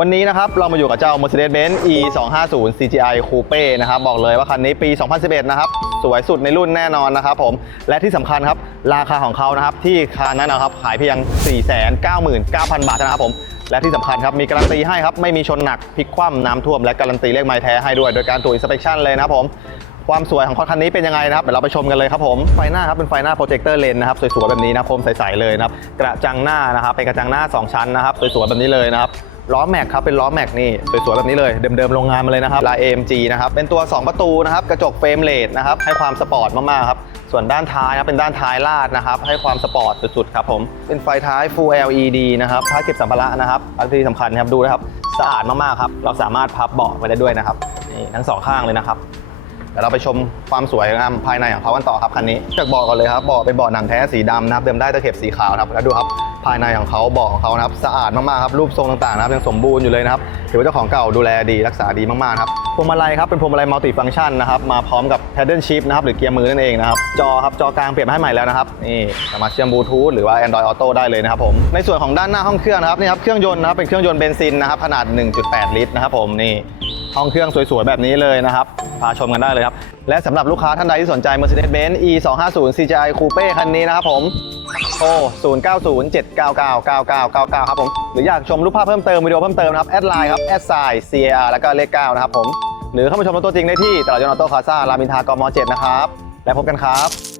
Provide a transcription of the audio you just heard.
วันนี้นะครับเรามาอยู่กับเจ้า Mercedes-Benz E 2 5 0 CGI Coupe นะครับบอกเลยว่าคันนี้ปี 2011 นะครับ สวยสุดในรุ่นแน่นอนนะครับผม และที่สำคัญครับ ราคาของเขานะครับ ที่คันนั้นนะครับขายเพียง 499,000 บาทนะครับผมและที่สำคัญครับ มีการันตีให้ครับ ไม่มีชนหนักพลิกคว่ำน้ำท่วม และการันตีเลขไม้แท้ให้ด้วย โดยการตรวจ inspection เลยนะครับผมความสวยของคันนี้เป็นยังไงนะครับเดี๋ยวเราไปชมกันเลยครับผมไฟหน้าครับเป็นไฟหน้าโปรเจคเตอร์เลนนะครับสวยๆแบบนี้นะครับคมใสๆเลยนะครับกระจังหน้านะครับเป็นกระจังหน้า 2 ชั้นนะครับสวยๆแบบนี้เลยนะครับ ล้อแม็กครับเป็นล้อแม็กนี่สวยๆแบบนี้เลยเดิมๆโรงงานมาเลยนะครับลาย AMG นะครับเป็นตัว 2 ประตูนะครับกระจกเฟรมเลดนะครับให้ความสปอร์ตมากๆครับส่วนด้านท้ายครับเป็นด้านท้ายลาดนะครับ ให้ความสปอร์ตสุดๆครับผม เป็นไฟท้าย Full LED นะครับท้ายเก็บสัมภาระนะครับอันที่สำคัญครับดูนะครับสะอาดมากๆครับ เราสามารถพับเบาะไปได้ด้วยนะครับนี่ทั้งสองข้างเลยนะครับเดี๋ยวเราไปชมความสวยงามภายในของเขากันต่อครับคันนี้จากเบาะก่อนเลยครับเบาะเป็นเบาะหนังแท้สีดำนะครับเดิมได้ตะเข็บสีขาวครับแล้วดูครับ ภายในของเขาเบาะของเขานะครับสะอาดมากๆครับรูปทรงต่างๆนะครับยังสมบูรณ์อยู่เลยนะครับถือว่าเจ้าของเก่าดูแลดีรักษาดีมากๆครับพวงมาลัยครับเป็นพวงมาลัยมัลติฟังก์ชันนะครับมาพร้อมกับ paddle shift นะครับหรือเกียร์มือนั่นเองนะครับจอครับจอกลางเปลี่ยนให้ใหม่แล้วนะครับนี่สามารถเชื่อมบลูทูธหรือว่า Android Auto ได้เลยนะครับผมในส่วนของด้านหน้าห้องเครื่องนะครับนี่ครับเครื่องยนต์นะครับเป็นเครื่องยนต์เบนซินนะครับขนาด 1.8 ลิตรนะครับผมนี่ห้องเครื่องสวยๆแบบนี้เลยนะครับ พาชมกันได้เลยครับ และสำหรับลูกค้าท่านใดที่สนใจ Mercedes-Benz E 2 5 0 CGI Coupe คันนี้นะครับผมโทร0 9 0 7 9 9 9 9 9 9 ครับผม หรืออยากชมรูปภาพเพิ่มเติม วิดีโอเพิ่มเติมนะครับ แอดไลน์ครับแอดไซน์ CAR แล้วก็เลข9นะครับผม หรือเข้ามาชมรถตัวจริงได้ที่ตลาดยนต์ออโต้คาซ่ารามอินทากม 7 นะครับ แล้วพบกันครับ